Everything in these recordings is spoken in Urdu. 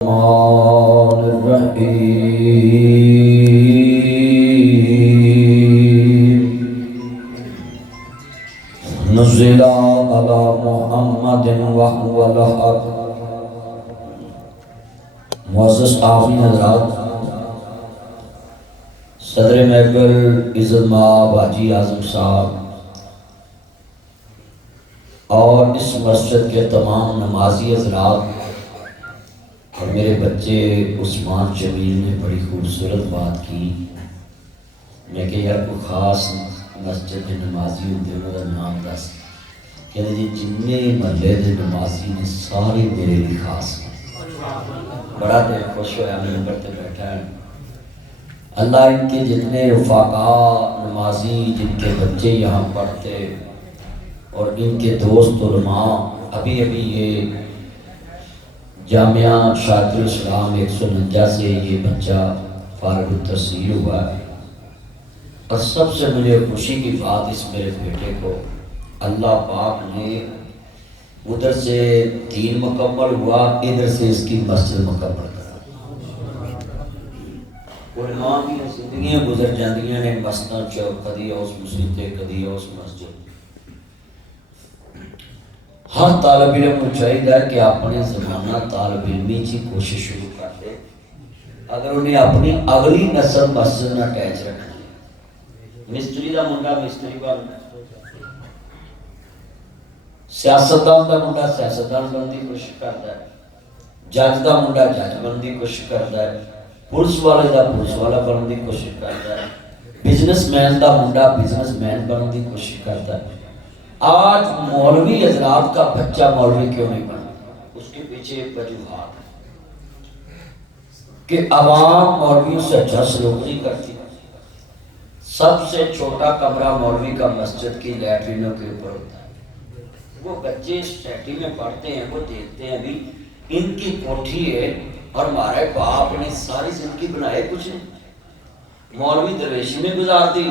الرحمن الرحيم نزل على محمد وهو الحق. معزز آفین حضرات، صدر محفل عزت مآب حاجی اعظم صاحب اور اس مسجد کے تمام نمازی حضرات اور میرے بچے عثمان جمیل نے بڑی خوبصورت بات کی. میں کہ یار کوئی خاص مسجد میں نمازی ہوتے انہوں کا نام دس. کہتے جی جننے محلے دے نمازی نے سارے میرے لیے خاص ہیں. بڑا دل خوش ہوا میں نمبر تے بیٹھا ہے. اللہ ان کے جتنے رفقا نمازی جن کے بچے یہاں پڑھتے اور ان کے دوست علماء، ابھی یہ جامعہ شاکر اسلام 149 سے یہ بچہ فارغ التحصیل ہوا ہے. اور سب سے مجھے خوشی کی بات، اس میرے بیٹے کو اللہ پاک نے ادھر سے دین مکمل ہوا، ادھر سے اس کی مسجد مکمل کرا. علماء کی زندگیاں گزر جاندیاں نے مسجد چوک، کدی اس مسجد کدی اس مسجد. ہر طالب علم کو چاہیے کہ اپنے زمانہ طالب علمی کی کوشش شروع کر دے اگر انہیں اپنی اگلی نسل مسجد نہ اٹیچ رکھنا. مستری دا منڈا مستری بننا، سیاستدان دا منڈا سیاستدان بننے کی کوشش کرتا ہے، جج دا منڈا جج بننے کی کوشش کرتا ہے، پولیس والے دا پولیس والا بننے کی کوشش کرتا ہے، بزنس مین دا منڈا بزنس مین بننے کی کوشش کرتا ہے. آج مولوی حضرات کا بچہ مولوی کیوں نہیں بنا؟ اس کے پیچھے ایک وجوہات ہے کہ عوام مولویوں سے اچھا سلوک نہیں کرتی. سب سے چھوٹا کمرہ مولوی کا مسجد کی لیٹرینوں کے اوپر ہوتا ہے. وہ بچے سوسائٹی میں پڑھتے ہیں، وہ دیکھتے ہیں بھی ان کی کوٹھی ہے اور ہمارے باپ نے ساری زندگی بنائے کچھ نہیں. مولوی درویشی میں گزار دی،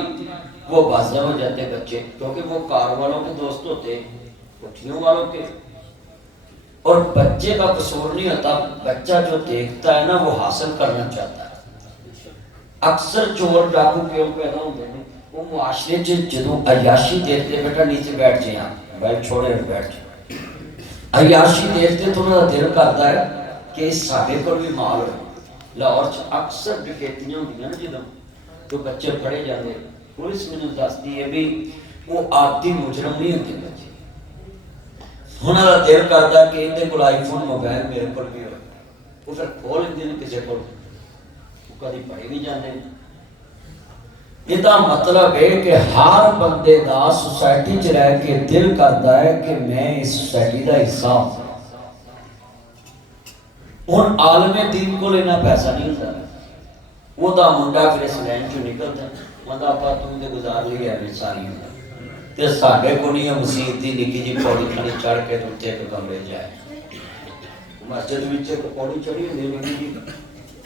وہ بازار ہو جاتے بچے، کیونکہ وہ کار والوں کے دوست ہوتے، کوٹھیوں والوں کے. اور بچے کا قصور نہیں ہوتا، بچہ جو دیکھتا ہے نا وہ حاصل کرنا چاہتا ہے. اکثر چور ڈاکو کیوں پیدا ہوتے ہیں؟ وہ معاشرے جدوں عیاشی دیکھتے، بیٹا نیچے بیٹھ جائیں، آپ بیٹھ چھوڑے بیٹھ جائیں. عیاشی دیکھتے تو انہوں کا دل کرتا ہے کہ اس ساڈے کو بھی مال ہو. لاہور اکثر ڈکیتیاں ہوندیاں نا جدوں تو بچے پڑھے جاتے، پولیس میں دستی ہے بھی وہ آدھی مجرم نہیں ہوتے بچے. انہوں کا دل کرتا ہے کہ اندر کو آئی فون موبائل میرے کو بھی ہو، وہ پھر کھول دیں کسی کو، کدی پڑھے بھی جاتے. یہ مطلب ہے کہ ہر بندے دا سوسائٹی چ رہ کے دل کرتا ہے کہ میں اس سوسائٹی دا حصہ ہوں. ہوں عالم دین کو لینا پیسہ نہیں ہوتا، وہ دا منڈا پھر اس لائن چوں نکلتا ہے، مطلب آپ تم نے گزار لی ہے ساری تے ساڈے کو نہیں مسیح دی نکی جی پوڑی کھڑی چڑھ کے تو تے کمرے جائے. مسجد وچ ایک پوڑی چڑھی ہوندی نکی جی،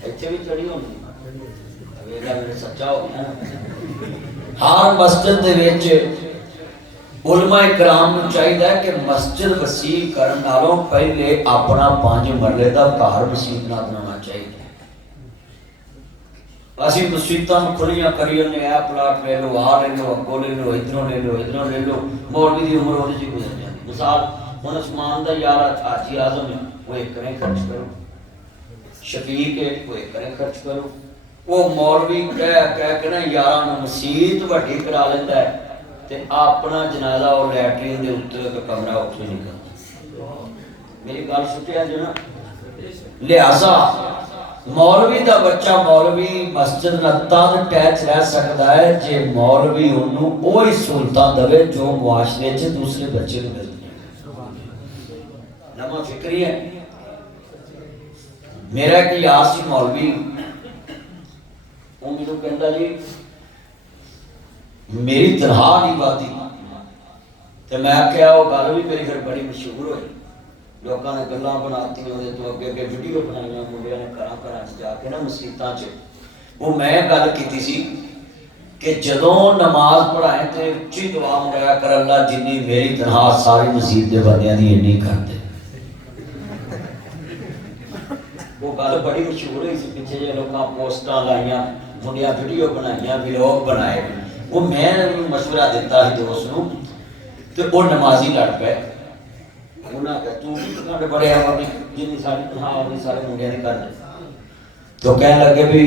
ایتھے بھی چڑھی ہوندی. ویلا میرے سچا ہو گیا. ہر مسجد دے وچ علماء کرام نوں چاہیے کہ مسجد وسیع کرن نالوں پہلے اپنا 5 مرلے دا گھر وسیع نہ بنانا چاہیے. اسی مسجداں کھلیاں کری نے اے پلاٹ لے لو، آ لے لو، اگوں لے لو، ادھروں لے لو، ادھروں لے لو. مولوی دی عمر ہونے سے گزر جاتی. مثال ہن عثمان دا یار حاجی اعظم ہے، وہ ایک کریں خرچ کرو. شفیق ہے، وہ ایک کریں خرچ کرو. وہ مولوی کہہ کے نا یاراں نوں مسجد وڈی کرا لیندا ہے تے اپنا جنازہ اور لیٹرین دے اوتے تے کمرہ اوتھے نہیں کردا. میری گل سمجھیا جو نا. لہذا مولوی دا بچہ مولوی مسجد نال تد اٹیچ رہ سکتا ہے جے مولوی انہوں وہی سہولتاں دے جو معاشرے چ دوسرے بچے نوں ملدی ہیں. نواں فکری ہے. میرا ایک یار سی مولوی، وہ مجھے کہندا جی میری تنخواہ نہیں پاتی. تے میں کہیا وہ گل بھی میری پھر بڑی مشہور ہوئی، لوگوں نے گلاں بناتی، تو اگے اگے ویڈیو بنائیاں منڈیاں نے گھراں جا کے نا مسیتاں چ. وہ میں گل کیتی سی کہ جدوں نماز پڑھائیں تے اچھی دعا منگایا کر اللہ جنی میری تنخواہ ساری مسجد دے بندیاں دی اینی کر دے. وہ گل بڑی مشہور ہوئی سی پیچھے جے لوگاں پوسٹاں لائیاں منڈیاں ویڈیو بنائیاں ولاگ بنائے وہ میں مشورہ دیتا ہی دوست نوں تے وہ نمازی لڑ پے انہاں کہ تو بھی تے بڑے آ بھی جنی ساری تنہا ہوئی سارے منڈیاں دی کر دے تو کہنے لگے بھی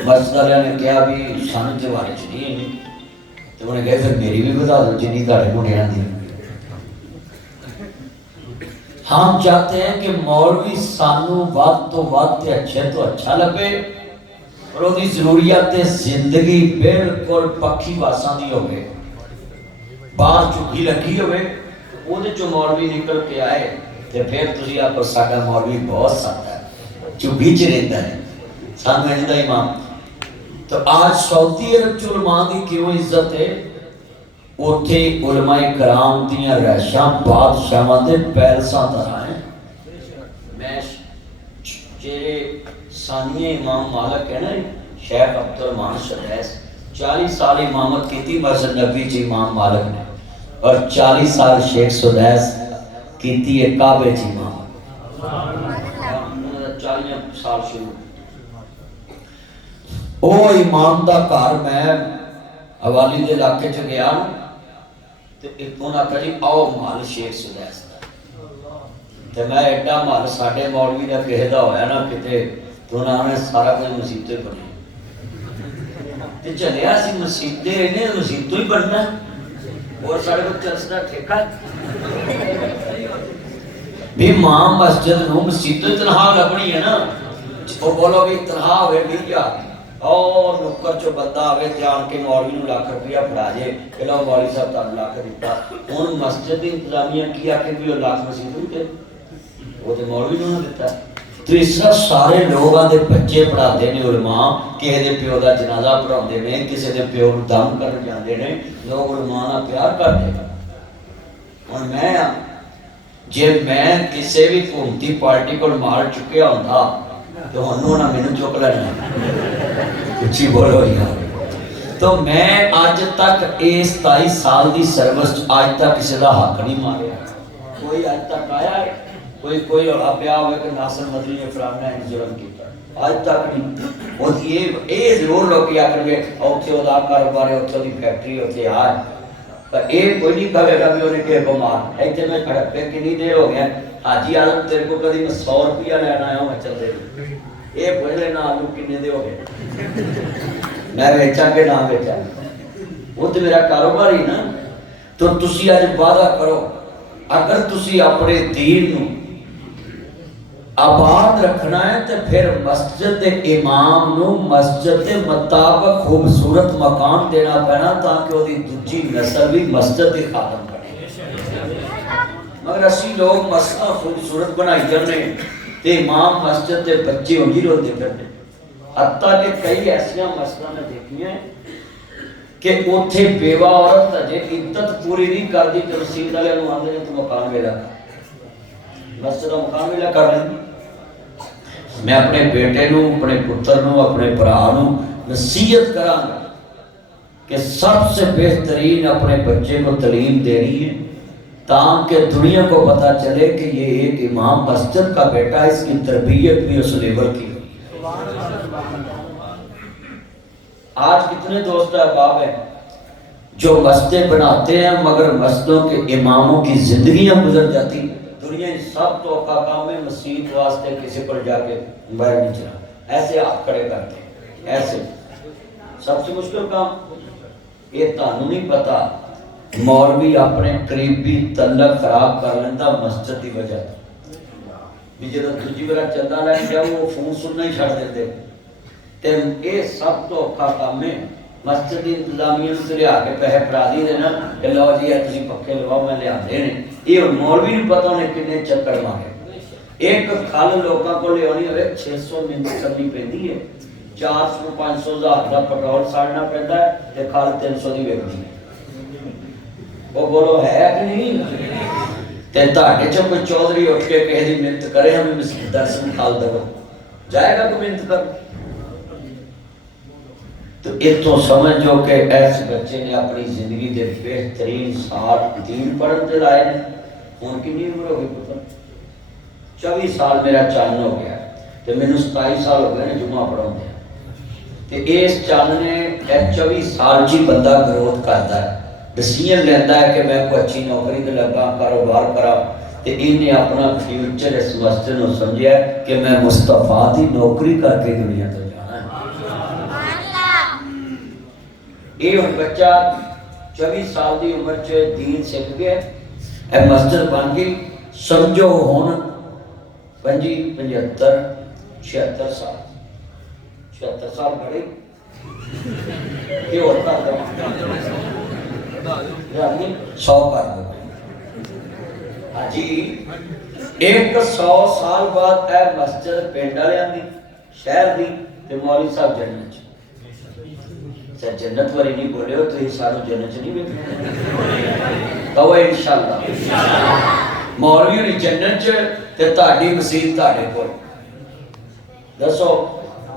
مسجد والے نے کہا بھی سن جوارے چ نہیں تو انہیں کہا پھر میری بھی بتا دو جنی تھوڑے منڈیاں دی ہم چاہتے ہیں کہ مولوی سانو ود تو ود اچھے تو اچھا لگے اور وہ ضروریات زندگی بالکل پکی واساں دی ہوگی باہر چگی لگی ہوئے وہ جو مولوی نکل کے آئے تو پھر تسی آپ ساڈا مولوی بہت ساڈا ہے چگی چ رہتا ہے سانو اجدا امام تو آج سعودی عرب چ علماء دی کیوں عزت ہے اوتھے علماء کرام دیاں رہائشاں بادشاہاں دے پیلساں طرح ہیں میں جڑے ثانیہ امام مالک ہے نا شیخ عبد الرحمن سدیس 40 سال امامت کیتی مسجد نبی چ امام مالک نے اور 40 سال شیخ سدیس کیتی ہے کعبے چ امام 40 سال شروع او امام دا گھر میں حوالی دے علاقے چ گیا تے انہاں کہا جی آؤ مال شیخ سدیس تے میں ایڈا مال ساڈے مولوی دا کہے دا ہویا نا کتے تو انہاں نے سارا کچھ مسیتیں بنی تے چلیا سی مسیتیں نے مسیتوں ہی بننا اور ساڈے کو چلسدا ٹھیکا بھی ماں مسجد نو مسیتیں تنہا لبنی ہے نا وہ بولو بھی تنہا ہوئے بھی کیا اور نکر چو بندہ آوے جان کے مولوی نو لاکھ روپیہ پڑھا جے کہ لو مولوی صاحب تانوں لاکھ دیتا ہن مسجد دی انتظامیہ کیا کہ بھی وہ لاکھ مسجد نو دے وہ تے مولوی نو دیتا تو اس طرح سارے لوگاں دے بچے پڑھاتے نے علماء کسی دے پیو دا جنازہ پڑھاندے نے کسی دے پیو نو دم کرن جاندے نے لوگ علماء نال پیار کردے ہن میں جے میں کسی بھی حکومتی پارٹی کو مار چکیا ہوندا تو ہنوں نہ مینوں چک لینا اچھی بولو یار تو میں آج تک 27 سال دی سروس آج تک کسی دا حق نہیں ماریا کوئی آج تک آیا ہے کوئی رولا پیا ہوئے کہ ناصر مدنی نے فلانا ہے ظلم کیتا آج تک نہیں وہ یہ ضرور لوگ کیا کر گے اوتھے دا کاروبار ہے اوتھے دی فیکٹری اوتھے آ پر یہ کوئی نہیں کہے گا بھی انہیں کہ بیمار ایتھے میں کھڑک پہ کنی دیر ہو گیا حاجی عالم تیرے کو کبھی میں 100 روپیہ لینا آیا ہوں میں چل دے یہ پہلے نہ آلو کنے دے ہو گئے میں بیچا کہ نہ بیچا وہ تو میرا کاروبار ہی نا تو تسی آج وعدہ کرو اگر تسی اپنے دین نو آباد رکھنا ہے تو پھر مسجد امام نو مسجد مطابق خوبصورت مکان دینا پینا تاکہ وہ دی دوجی نسل بھی مسجد کے خادم بنے مگر اسی لوگ مسجد خوبصورت بنائی جانے تے امام مسجد دے بچے ہوں گی روتے کرنے حتیٰ کہ کئی ایسیاں مسجدیں میں دیکھی ہیں کہ اوتھے بیوہ عورت تجھے عدت پوری نہیں کر دی کہ رسید علیہ نو آندے نے تو مکان ملا مسجد مکان ملا کر لیں میں اپنے بیٹے نو اپنے پتر نو اپنے برا نو نصیحت کراں کہ سب سے بہترین اپنے بچے کو تعلیم دینی ہے تاکہ دنیا کو پتا چلے کہ یہ ایک امام مسجد کا بیٹا ہے اس کی تربیت بھی اس لیول کی آج کتنے دوست احباب ہیں جو مسجدیں بناتے ہیں مگر مسجدوں کے اماموں کی زندگیاں گزر جاتی دنیا سب تو کا کام ہے مسجد واسطے کسی پر جا کے موبائل نہیں چلا ایسے آپ کھڑے کرتے ہیں ایسے سب سے مشکل کام یہ تانوں نہیں پتا مولوی اپنے قریبی تعلق خراب کر لینا مسجد کی وجہ بھی جب دوسری بار چندہ لے جاؤ وہ فون سننا ہی چھڑ دیتے تے یہ سب تو اوکھا کام ہے مسجد کی انتظامیہ سے لیا کے پیسے پڑھا دی دینا کہ لو جی تسی پکے لواؤ میں لیا دینے یہ مولوی نہیں پتا انہیں کتنے چکر مارے ایک کھال لوگوں کو لے آنی ہوئے 600 منٹ کرنی پہنی ہے 400 500 ہزار کا پٹرول ساڑنا پہنتا ہے تے کھال 300 دی ویکتی ہے وہ بولو ہے کہ نہیں تے تاکہ جو کوئی چودھری اٹھ کے کہہ دی منت کرے ہمیں مسجد درس کھال دو جائے گا تو منت کر تو اتوں سمجھو کہ ایسے بچے نے اپنی زندگی دے بہترین سال دین پڑھن تے لائے نے ان کی نہیں عمر ہو گئی پتہ 24 سال میرا چان ہو گیا تو مینوں 27 سال ہو گئے نے جمعہ پڑھاؤندے تے اس چن نے 24 سال چ بندہ گروتھ کرتا ہے، ڈسیزن لینا ہے کہ میں کوئی اچھی نوکری تے لگا، کاروبار کرا، تے انہیں اپنا فیوچر اس مسجد نو سمجھیا کہ میں مصطفیٰ دی نوکری کر کے دنیا تو جانا ہے۔ یہ ہن بچہ 24 سال دی عمر چ دین سکھ گیا، اے مسجد بن گئی، سمجھو ہن 75 75 76 سال 76 سال بڑے یہ ہوتا ہے 100 کر دو جی 100 سال بعد اے مسجد پنڈ والوں دی شہر دی تے مولوی صاحب جنت چ جنت والی نہیں بولے ہو تو یہ سارے جنت چ نہیں بیٹھے تو انشاءاللہ مولوی ہوئی جنت چ تے تہاڈی مسجد تہاڈے کول دسو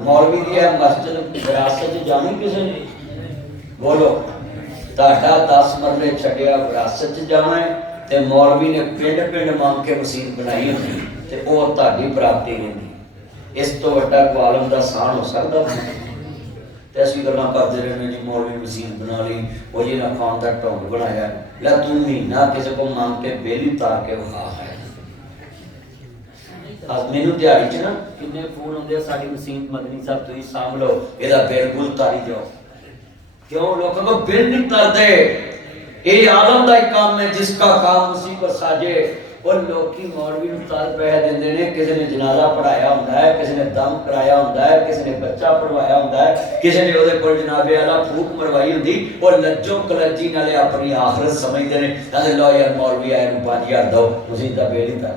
مولوی دی ہے مسجد وراثت جانی کسی نے بولو تہاڈا 10 مرلے چھڈیا وراثت جانا ہے تے مولوی نے پنڈ پنڈ مانگ کے مسجد بنائی ہوتی تے وہ تہاڈی پراپتی رہندی، اس تو وڈا کوئی عالم دا سان ہو سکدا تے اسی گلاں کردے رہنے جی مولوی مسجد بنا لی وہ یہ نہ کھان دا ٹونگ بنایا لا تو مہینہ کسی کو مانگ کے بیلی اتار کے وہاں ہے مینوں دیہڑی چ نا کنے فون ہوندے ساڈی مسجد مدنی صاحب تسی سامھ لو یہ بالکل تاری جاؤ کیوں لوگوں کو بل نہیں کرتے یہ عالم دا ایک کام ہے جس کا کام اسی کو ساجے اور لوکی مولوی نوں تال پیسے دیندے نے کسی نے جنازہ پڑھایا ہوندا ہے کسی نے دم کرایا ہوندا ہے کسی نے بچہ پڑھوایا ہوندا ہے کسی نے اودے کول جناب اعلی پھوک مروائی ہوندی اور لجو کلجی نالے اپنی آخرت سمجھدے نے تے لو یار مولوی آئے نوں 5000 دو مسجد دا بیل ہی تار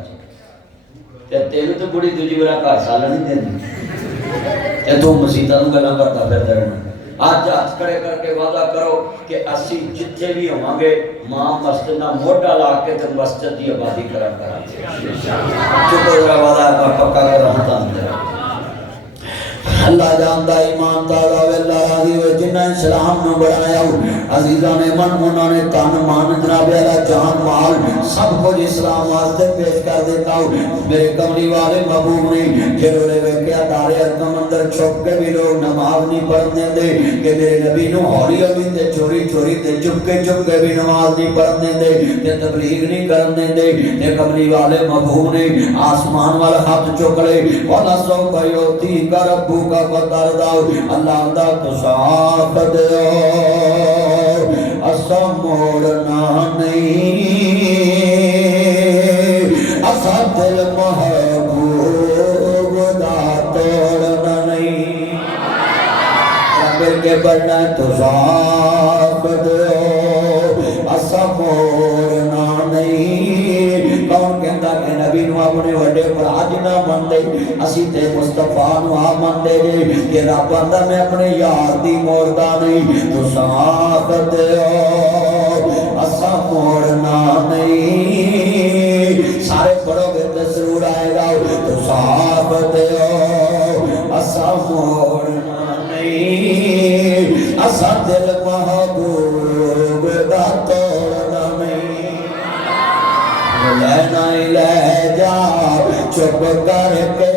تے تینوں تے بڑی دوجی والا گھر سال نہیں دیندی تے تو مسجداں نوں گلاں کردا پھردا رہنا آج ہاتھ کھڑے کر کے وعدہ کرو کہ اسی جتھے بھی ہوں گے ماں مسجد نہ موٹا لا کے تے مسجد دی آبادی کرا چکو ذرا وعدہ پکا کر رہتا اللہ جاندا ایمان تازہ ہوئے اللہ راضی ہوئے جنہ اسلام نو بڑھایا عزیزان من انہوں نے تن مان جناب اللہ جان مال سب کچھ اسلام واسطے پیش کر دیتا ہوں میرے کملی والے محبوب نے جنہوں نے ویکیا دار ارقم اندر چھپ کے بھی لوگ نماز نہیں پڑھنے دے کہ میرے نبی نو ہولی ہولی تے چوری چوری تے چپ کے بھی نماز نہیں پڑھنے دے تے تبلیغ نہیں کرنے دے تے کملی والے محبوب نے آسمان والا ہاتھ چک لے والا سو کیوتی کا ربو کا قدر داؤ اللہ دا تو صاف دیو اسا موڑنا نہیں اسا دل محبوب دا توڑنا نہیں رب کے بڑھنا تو صاف دیو اسا موڑنا نہیں کون کہندا کہ نبی نو اپنے وڈے بھرا جنا من دے اسی تے مصطفیٰ نو آ من دے گے کہ رب آندا میں اپنے یار دی موڑدا نہیں تو ساتھ دیو اسا موڑنا نہیں سارے پڑھو گے تے ضرور آئے گا تو ساتھ دیو اسا موڑنا نہیں اسا دل محبوب دا توڑنا نہیں لینا ہی لے جا چپ کر کے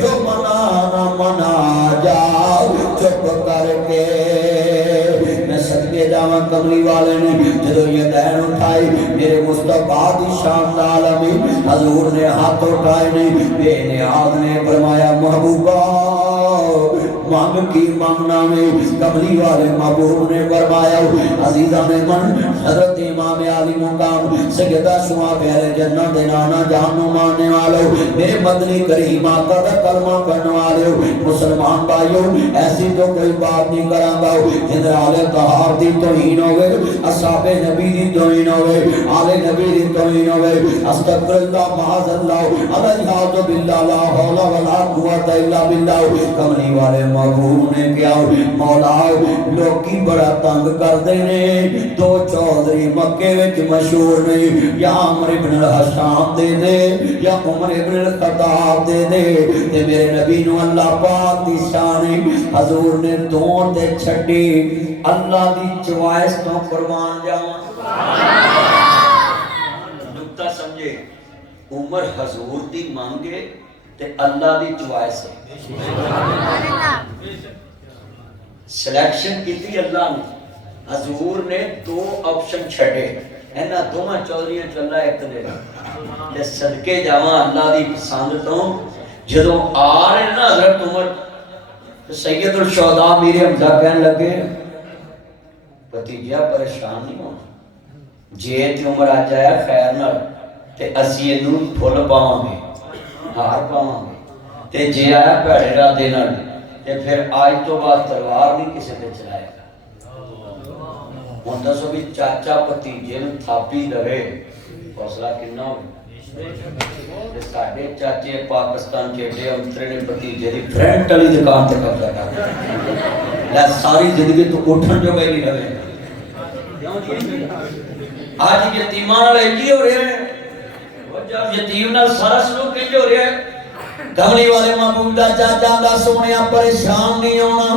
جو منانا منا جا چپ کر کے میں صدقے جاواں کملی والے نے جدو یہ دین اٹھائی میرے مصطفیٰ دی شان عالمی حضور نے ہاتھ اٹھائے نے بے نیاز نے فرمایا محبوبہ مانگ کی مانگنا میں کملی والے محبوب نے فرمایا عزیزہ میں من حضرت امام علی مقام سیدہ شما پیارے جنت نانا جانو ماننے والو میرے مدنی کریم آقا دا کلمہ پڑھنے والو مسلمان بھائیو ایسی تو کوئی بات نہیں کران گا جنر آل طہار دی توہین ہوئے اصحاب نبی دی توہین ہوئے آل نبی دی توہین ہوئے استغفر اللہ معاذ اللہ علیہ باللہ لا حول ولا قوت الا باللہ کملی والے محبوب نے کیا مولا لوکی بڑا تنگ کر دینے دو چودھری مکے وچ مشہور نے یا عمر ابن الحشام دے دے یا عمر ابن الخطاب دے دے تے میرے نبی نو اللہ پاک دی شان حضور نے دون دے چھڈی اللہ دی چوائس تو قربان جاواں نکتہ سمجھے عمر حضور دی مانگے تے اللہ دی چوائس ہے، سلیکشن کیتی اللہ نے. حضور نے 2 آپشن چھڑے، اینا دوواں چودھریاں چلا ایک دے تے صدقے جاواں اللہ دی پسند تو جدوں آ رہے نا حضرت عمر سید الشہداء میر حمزہ کہنے لگے بھتیجا پریشان نہیں ہونا، جے تے عمر آ جایا خیر نال تے اسی اینوں پھل پاواں گے، ہار پاواں گے، تے جے آیا بھڑے ارادے نال تے پھر آج تو بعد تلوار نہیں کسی تے چلائے گا. ہن دسو بھی چاچا بھتیجے نوں تھاپی دے حوصلہ کنا ہوگا. ساڈے چاچے پاکستان کے ایڈے انترے نے بھتیجے دی فرینٹ والی دکان تے قبضہ کر لیا، ساری زندگی تو اٹھن جو گئی نہیں رہے. آج یتیماں نال انج ہو رہا ہے، جب یتیم نال سارا سلوک انج ہو رہا ہے. کملی والے محبوب دا چاچا دا سونیا پریشان نہیں ہونا.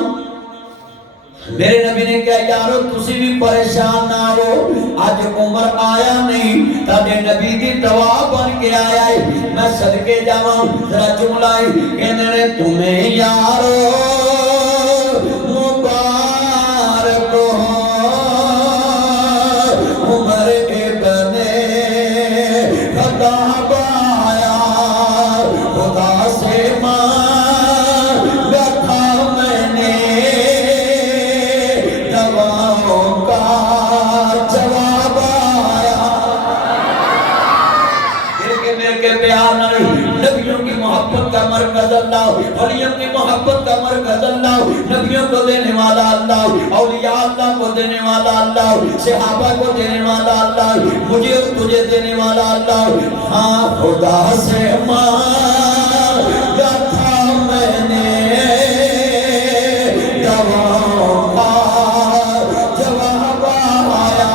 میرے نبی نے کہا یارو تسی بھی پریشان نہ ہو، آج عمر آیا نہیں تاڈے نبی دی دعا بن کے آیا ہے. میں صدقے جاواں ذرا جملہ کہندے نے تمہیں یارو مبارک ہو عمر ابن خطاب آیا، خدا سے مانگا تھا میں نے دعاؤں کا جواب آیا. مل کے پیار نبیوں کی محبت کا مرکز اللہ، ولیوں کی محبت کا مرکز اللہ، نبیوں کو دینے والا اللہ، اولیاء اللہ کو دینے والا اللہ، صحابہ کو دینے والا اللہ، مجھے اور تجھے دینے والا اللہ. ہاں خدا سے مانگا تھا میں نے دعاؤں کا جواب آیا.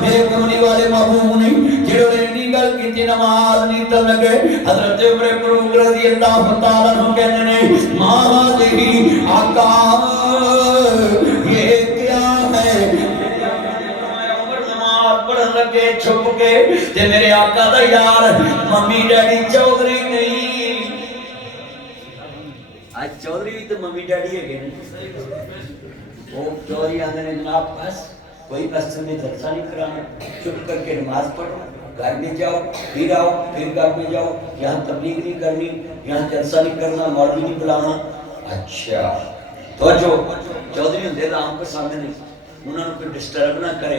میرے کملی والے محبوب نے جنہوں نے گل کی نماز نہیں تو لگے. حضرت عمر فاروق رضی اللہ تعالیٰ عنہ کہنے نے ماں دی آقا یہ کیا ہے. عمر نماز پڑھن لگے چھپ کے تے میرے آقا دا یار ممی ڈیڈی چودھری نہیں. آج چودھری بھی تو ممی ڈیڈی ہے گئے، وہ چودھری آندے نے جناب بس کوئی مسجد میں جلسہ نہیں کرانا، چپ کر کے نماز پڑھو، گھر میں جاؤ پھر آؤ، پھر گھر میں جاؤ، یہاں تبلیغ نہیں کرنی، یہاں جلسہ نہیں کرنا، مولوی نہیں بلانا. اچھا تو جو چودھری ہوندے رام پسند نہیں، انہوں نے کوئی ڈسٹرب نہ کرے،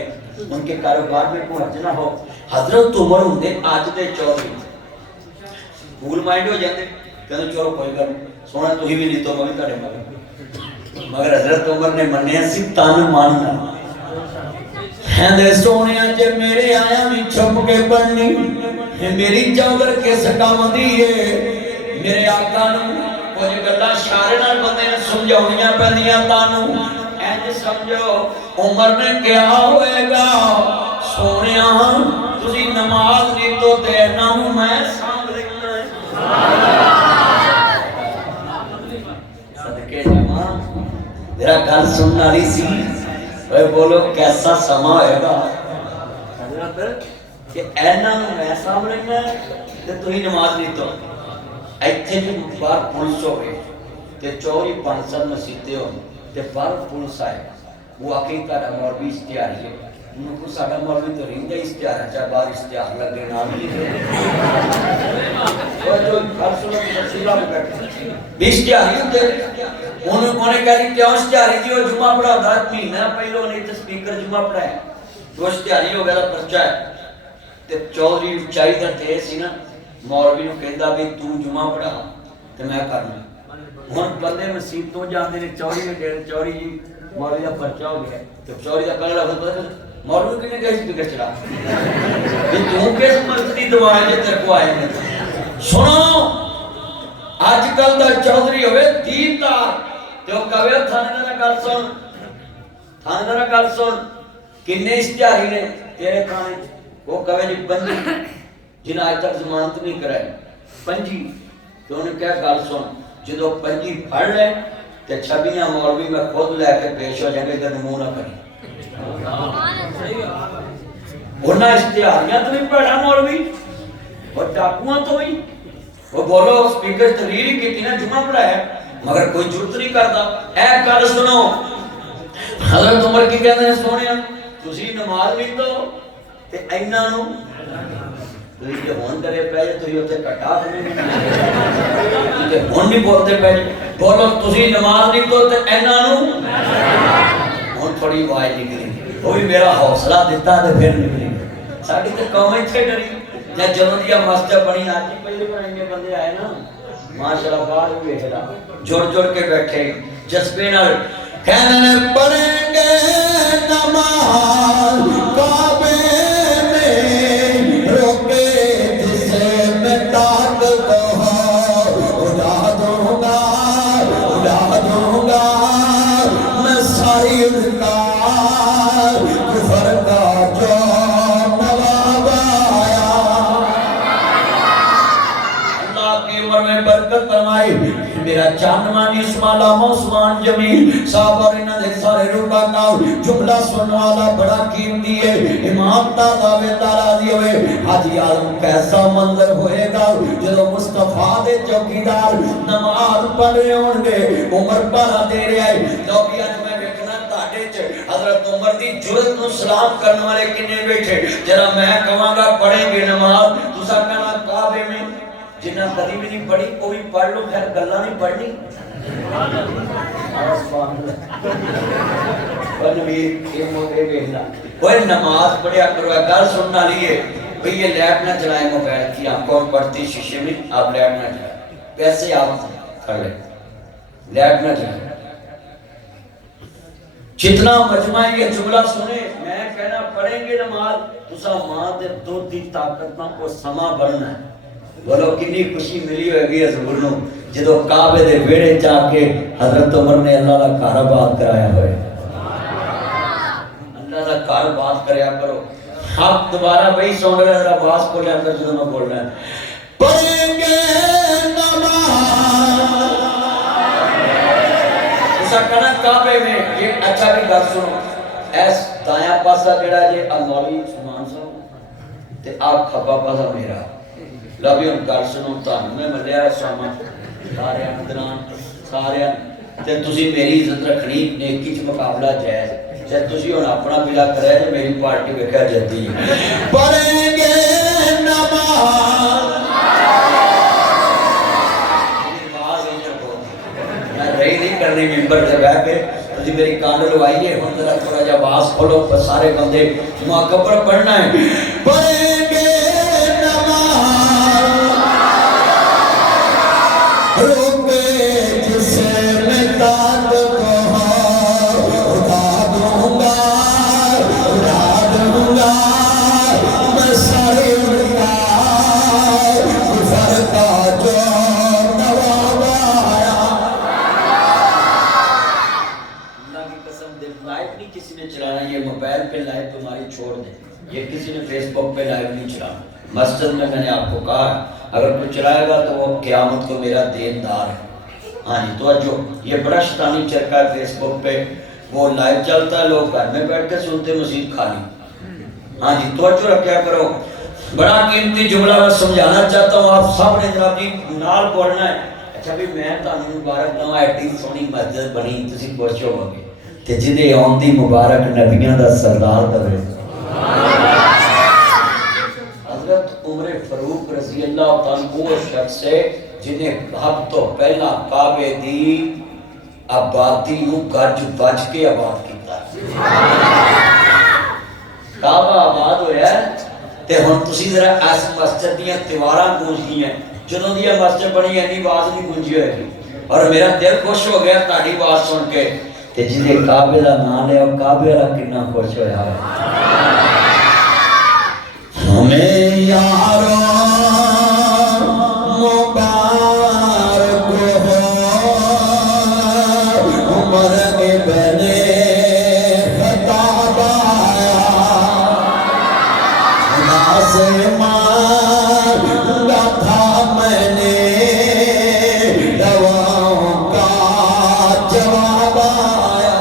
ان کے کاروبار میں کوئی حرج نہ ہو. حضرت عمر ہوندے آج دے چودھری کول مائنڈ ہو جاندے کہندے چلو کوئی گل سونا تسی بھی نہیں تو میں بھی تہاڈے مگر حضرت عمر نے منیا سی تن ماننا. کہندے سونیا جے میرے آیا بھی چھپ کے پڑھنی میری چودھر کس کام دی ہے. میرے آقا نوں کچھ گلاں اشارے نال بندے نے سمجھاونیاں پیندیاں تانوں انج سمجھو عمر نے کیا ہوئے گا سونیا تسی نماز نہیں تو دینا ہوں میں سانبھ لینا ہے. صدقے جماں میرا گل سننا والی سی اے بولو کیسا سما ہوئے گا حضرت کہ اینا میں سامنے میں تے تو ہی نماز نہیں تو ایتھے بھی بار پولیس ہو گئے تے چوری پانسر مسیتے ہو تے بار پولیس آئے وہ آقی تارا مولوی اشتہاری ہے انہوں کو ساڑھا مولوی تو رہنگا اشتہار ہے چاہ بار اشتہار لگے نام لکھے اور جو فرسولہ کی تفصیلہ میں بیٹھے بھی اشتہاری ہوتے انہوں نے کہا کہ کیا اشتہاری تھی وہ جمعہ پڑھا دھات مہینہ پہلو نہیں تو سپیکر جمعہ پڑھا ہے وہ اشتہاری ہو گیا تھا پرچہ ہے تے چودھری اچائی دا تے سی نا مولوی نو کہندا بھی تو جمعہ پڑھا تے میں کرنا ہن بندے مسجد تو جاندے نے چوری ڈیڑھ چوری جی مولوی دا پرچہ ہو گیا تے چوری دا کلڑا ہو پتہ مولوی کنے کہے سپیکر چلا کہ تو کس مرد دی دعا ہے تیرے کو آئے نے سنو آج کل دا چودھری ہوئے دیندار تے او کہے تھانے دا گل سن تھانے دا گل سن کنے اشتہاری نے تیرے تھانے وہ کہے جی پنجی جنہیں آج تک ضمانت نہیں کرائی پنجی تو انہوں نے کیا گل سن جدو پنجی پڑھ لے تے چھبیاں مولوی میں خود لے کے پیش ہو جائیں گے ادھر نمونہ کری انہاں اشتہاریاں تو بھی پڑھا مولوی اور ڈاکوਆਂ تو بھی وہ بولو سپیکر تقریر ہی کی نا جمعہ پڑھایا مگر کوئی جرت نہیں کرتا. اے گل سنو حضرت عمر کی کہتے ہیں سونے تسی نماز نہیں دو تے اینا نو تسی کہ ہون کرے پہ جے تسی ہوتے کٹا نہیں تے ہون نہیں بولتے پہ بولو تسی نماز نہیں دو تے اینا نو ہون تھوڑی آواز نکلی وہ بھی میرا حوصلہ دیتا تے پھر نکلی. ساڑی تے قوم اتھے ڈری یا جنوں دیا مسجد بنی آج ہی پہلے پڑھیں گے بندے آئے نا ماشاءاللہ باہر بھی بیٹھا جوڑ جوڑ کے بیٹھے جذبے نال کہنے پڑھیں گے نماز کعبے میں روکے جسے میں تاک کہا اڑا دوں گا میں ساری ان کا کفر کا جو میں برکت فرمائی. میرا چاندمانی اسمالا موسمان جمیل صاحب اور انہاں دے سارے روٹا کاؤ جملہ سننے والا بڑا قیمتی ہے. امام تازہ ویدارا دی ہوئے حاجی عالم کیسا منظر ہوئے گا جدو مصطفیٰ دے چوکیدار نماز پڑھ رہے ہوں گے عمر پارا دے رہے آئے تو بھی آج میں بیٹھنا تاڑے چ حضرت عمر دی جرت نو سلام کرنے والے کنے بیٹھے جرا میں کہاں گا پڑھیں گے نماز تسا کہنا کعبے میں جنہ کدی بھی نہیں پڑھی وہ بھی پڑھ لو خیر گلا نہیں پڑھنی. کوئی نماز پڑھیا کرو گل سننا لیے بھئی یہ لیٹ نہ چلائے موبائل کی آپ کون پڑھتی شیشے میں آپ لیٹ نہ چلائے پیسے آپ کر لیں لیٹ نہ چلائے. جتنا مجمع یہ جملہ سنے میں کہنا پڑھیں گے نماز تسا ماں دے دو دی طاقت نہ کو سما بڑھنا ہے. بولو کنی خوشی ملی ہوئے گی حضور نو جدو کعبے دے ویڑے جا کے حضرت عمر نے اللہ کا گھر آباد کرایا ہوئے. اللہ کا گھر آباد کریا کرو. آپ دوبارہ وہی سن رہے ہیں آواز کو لے کر جدو میں بول رہا ہے پڑھیں گے نماز اسا کہنا کعبے میں. یہ اچھا بھی گل سنو ایس دایاں پاسا جڑا جے مولوی عثمان صاحب تے آپ کھبا پاسا میرا لبی ان گل سنو تانوں میں ملیا ہے شامہ سارے اندران سارے تے تسی میری عزت رکھنی نیکی چ مقابلہ جائز تے تسی ہن اپنا بلا کرے تے میری پارٹی ویکھا جاتی ہے. پڑھیں گے نماز میں رہی نہیں کرنی ممبر سے بیٹھ کے تسی میری کان لوائیے ہن ذرا تھوڑا جا باز کھولو سارے بندے مکبر پڑھنا ہے. پڑھیں گے روکے جسے میں تاک کہا اڑا دوں گا میں سارے ان کا کفر کا جو نواب آیا. اللہ کی قسم دے لائف نہیں کسی نے چلانا یہ موبائل پہ لائف تمہاری چھوڑ دیں یہ کسی نے فیس بک پہ لائف نہیں چلانا. مسجد میں نے آپ کو کہا اگر کوئی چلائے گا تو وہ قیامت کو میرا دیندار ہے. ہاں جی توجہ یہ بڑا شیطانی چرکا ہے فیس بک پہ وہ لائیو چلتا ہے لوگ گھر میں بیٹھ کے سنتے مسجد خالی. ہاں جی توجہ رکھیا کرو. بڑا قیمتی جملہ میں سمجھانا چاہتا ہوں آپ سب نے جناب جی نال بولنا ہے. اچھا بھی میں تانوں مبارک دوں ایڈی سونی مسجد بنی تسی خوش ہو گے تے جدے آندی مبارک نبیاں دا سردار دے حضرت عمر فاروق رضی اللہ تعالیٰ وہ شخص ہے جنہیں حق تو پہلا کعبے دی آبادی نو گج بج کے آباد کیتا. کعبہ آباد ہویا ہے تے ہن تسی ذرا اس مسجد دیاں دیواراں گونج گئیاں جدوں دی مسجد بنی اینی آواز نہیں گونجی ہوئے گی اور میرا دل خوش ہو گیا تہاڈی آواز سن کے تے جدے کعبے دا نام لیا کعبے والا کتنا خوش ہویا ہے. ہمیں یارو مبارک ہو عمر ابن خطاب آیا خدا سے مانگا تھا میں نے دعاؤں کا جواب آیا.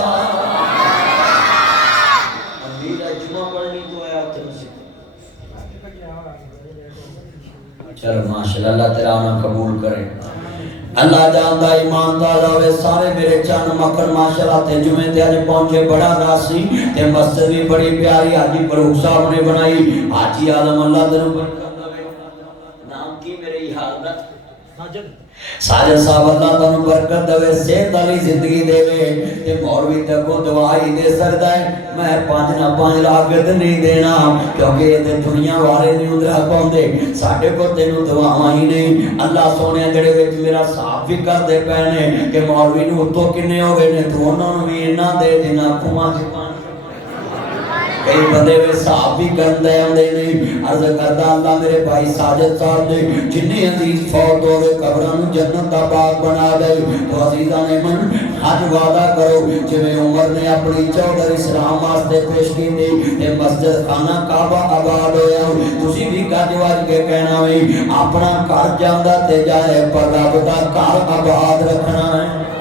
امیر جمعہ پڑھنی تو آیا چلو ماشاءاللہ اللہ تیرا آنا قبول اللہ جاندا ایماندار ہوے سارے میرے چن مکھن ماشاءاللہ تے جمعے تے اج پہنچے بڑا راسی تے مسجد بھی بڑی پیاری حاجی فاروق صاحب نے بنائی حاجی عالم اللہ تینوں برکت دے نام کی میرے یار دا ساجد صاحب اللہ تینوں برکت دے صحت والی زندگی دے تے مولوی تے کو دعائی دے سکدا ہے میں 5 نہ 5 لاگت نہیں دینا کیونکہ یہ دنیا والے نہیں ادھر پاؤندے ساڈے کو تینوں دعاواں ہی نہیں اللہ سونے جڑے وچ میرا صاحب بھی کردے پے نے کہ مولوی نوں اتوں کنے ہو گئے نے تو انہاں نوں بھی انہاں دے جنہاں کھواں چ کئی بندے میں صاحب بھی کرتے ہیں عرض کرتا اللہ میرے بھائی ساجد صاحب نے جنہیں عزیز فوت ہوئے قبران جنت کا باغ بنا دے تو عزیزان من حج وعدہ کرو جویں عمر نے اپنی چودھر اسلام واسطے پیش کی تھی کہ مسجد خانہ کعبہ آباد ہویا تسی بھی گج وج کے کہنا ہوئی اپنا گھر جاندا تے جائے پر رب دا گھر آباد رکھنا ہے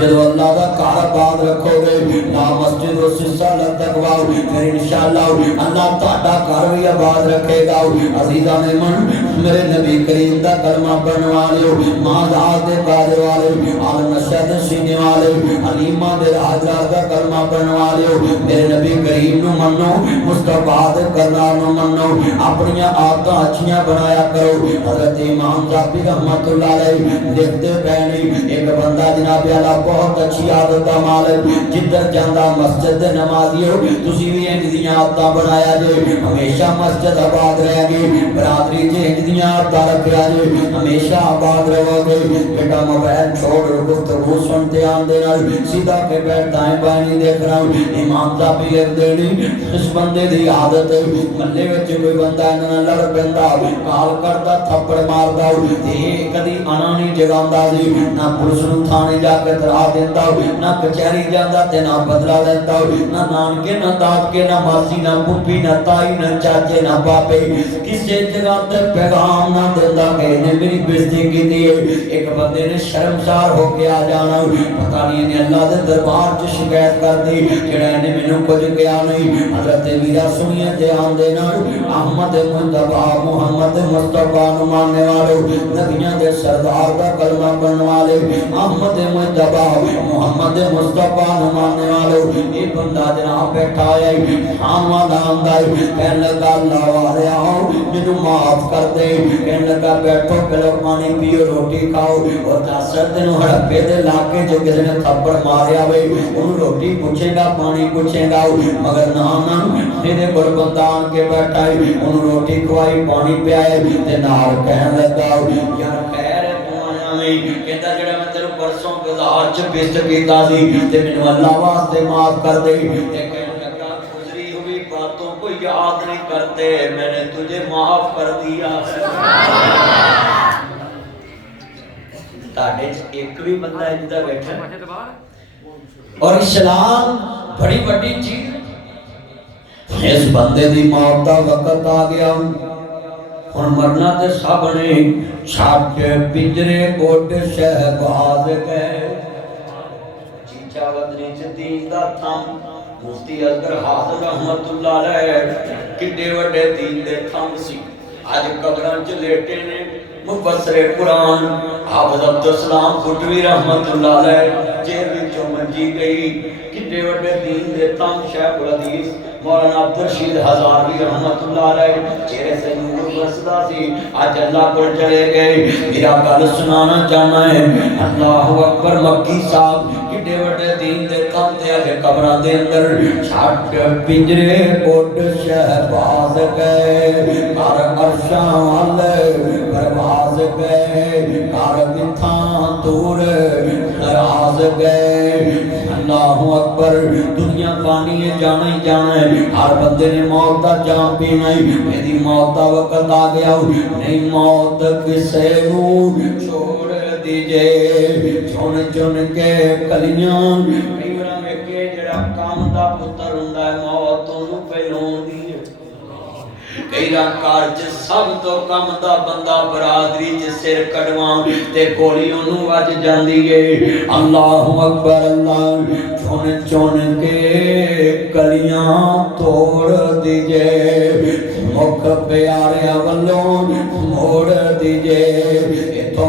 جب اللہ کا گھر آباد رکھو گے نا مسجد و سلسلہ لگ تکواؤ پھر انشاءاللہ اللہ تہاڈا گھر بھی آباد رکھے گا عزیزان من میرے نبی کریم دا کلمہ پڑھن والے ماں ذات دے قادر والے عالم نشد سینے والے حلیمہ دے راجدار دا کلمہ پڑھن والے میرے نبی کریم نو منو مصطفیٰ دے کرنار نو منو اپنی عادتاں اچھیاں بنایا کرو حضرت امام ذاتی رحمت اللہ علیہ لکھتے پہنے ایک بندہ جناب اللہ بہت اچھی عادت کا مالک جدھر جاندہ مسجد دے نمازی ہو تسی بھی انجدیاں عادتاں بنایا جے ہمیشہ مسجد آباد رہے گی برادری جے انجدیاں عادتاں رکھیا جے ہمیشہ آباد رہو گے بیٹا موبائل چھوڑ گفتگو سنتے آن دینا سیدھا کے بیٹھ دائیں بائیں نہیں دیکھ رہا ہوں امام صاحب بھی لکھ دینی اس بندے دی عادت ہے ملے وچ کوئی بندہ انہاں لڑ پیندا کال کردا تھپڑ ماردا تے کدی انا نہیں جگاندا سی نہ پولیس نوں تھانے جا کے ترا دیتا نہ کچہری جاندا تے نہ بدلا دیتا نہ نانکے نہ دادکے نہ ماسی نہ پھوپھی نہ تائی نہ چاچے نہ باپے کسے جگہ تے پیغام نہ دیندا کہ نے میری بےزتی کیتی ہے ایک بندے نے شرمسار ہو کے آ جانا پتہ نہیں نے اللہ دے دربار وچ شکایت کر دی جڑا نے مینوں کچھ کہا نہیں حضرت میرا سنیے دھیان دینا احمد مصطفیٰ محمد مصطفیٰ نو ماننے والے نبیاں دے سردار دا کلمہ پڑھن والے احمد مصطفیٰ محمد مصطفیٰ نو ماننے والے یہ بندہ جناب بیٹھا ہے خان والا آندا ہے کہنے لگا اللہ والے آؤ مینوں معاف کر دے کہنے لگا بیٹھو پہلو پانی پیو روٹی کھاؤ اور 10 دن ہڑپے دے لاکے جو کسی نے تھپڑ ماریا ہوئے انہوں روٹی پوچھے گا پانی پوچھے گا مگر نہ میرے کول بندہ آن کے بیٹھا ہے انہوں روٹی کھوائی پانی پیائے تے نال کہنے لگا یار خیر تو آیا میں کہتا جڑا میں تیرے پرسوں بازار چ بیچ کیتا سی تے مینوں اللہ واسطے معاف کر دے تے کہنے لگا گزری ہوئی باتوں کو یاد نہیں کرتے میں نے تجھے معاف کر دیا تاڑے ایک بھی بندہ ہے جدہ بیٹھا اور اسلام بڑی بڑی چیز اس بندے دی موت دا وقت آ گیا ہن مرنا تے سب نے چھٹ پنجرے کوٹ شہباز گئے چیچا بدری جدید دا تھم مفتی اصغر حاضر رحمت اللہ علیہ کڈے وڈے دین دے تھم سی اج قبراں چ لیٹے نے مفسر قرآن حافظ عبدالسلام خٹوی رحمت اللہ علیہ جیل وچوں منجی گئی کڈے وڈے دین دے تھم شیخ الحدیث مولانا عبدالرشید ہزاروی رحمت اللہ علیہ چہرے سے نور برسدا سی آج اللہ پر چلے گئے میرا گل سنانا چاہنا ہے اللہ اکبر مکی صاحب کڈے وڈے دین دے کم تے اج قبراں دے اندر چھٹ پنجرے کوٹ شہباز گئے کر عرشاں والے پرواز گئے کر بتھاں دور ناراض گئے اللہ اکبر دنیا فانی ہے جانا ہی جانا ہے ہر بندے نے موت دا جام پینا ہے میری موت دا وقت آ گیا نہیں موت کسے نو چھوڑ دیجے چن چن کے کلیاں کلیاں میں کے جڑا کام دا پتر ہوندا ہے موت نو پہلوں دی کئیاں کارج سب تو کم دا بندہ برادری چ سر کڈواں تے گولی اونوں وج جاندی ہے اللہ اکبر اللہ چن چن کے کلیاں توڑ دیجے مکھ پیارے والوں موڑ دیجے تو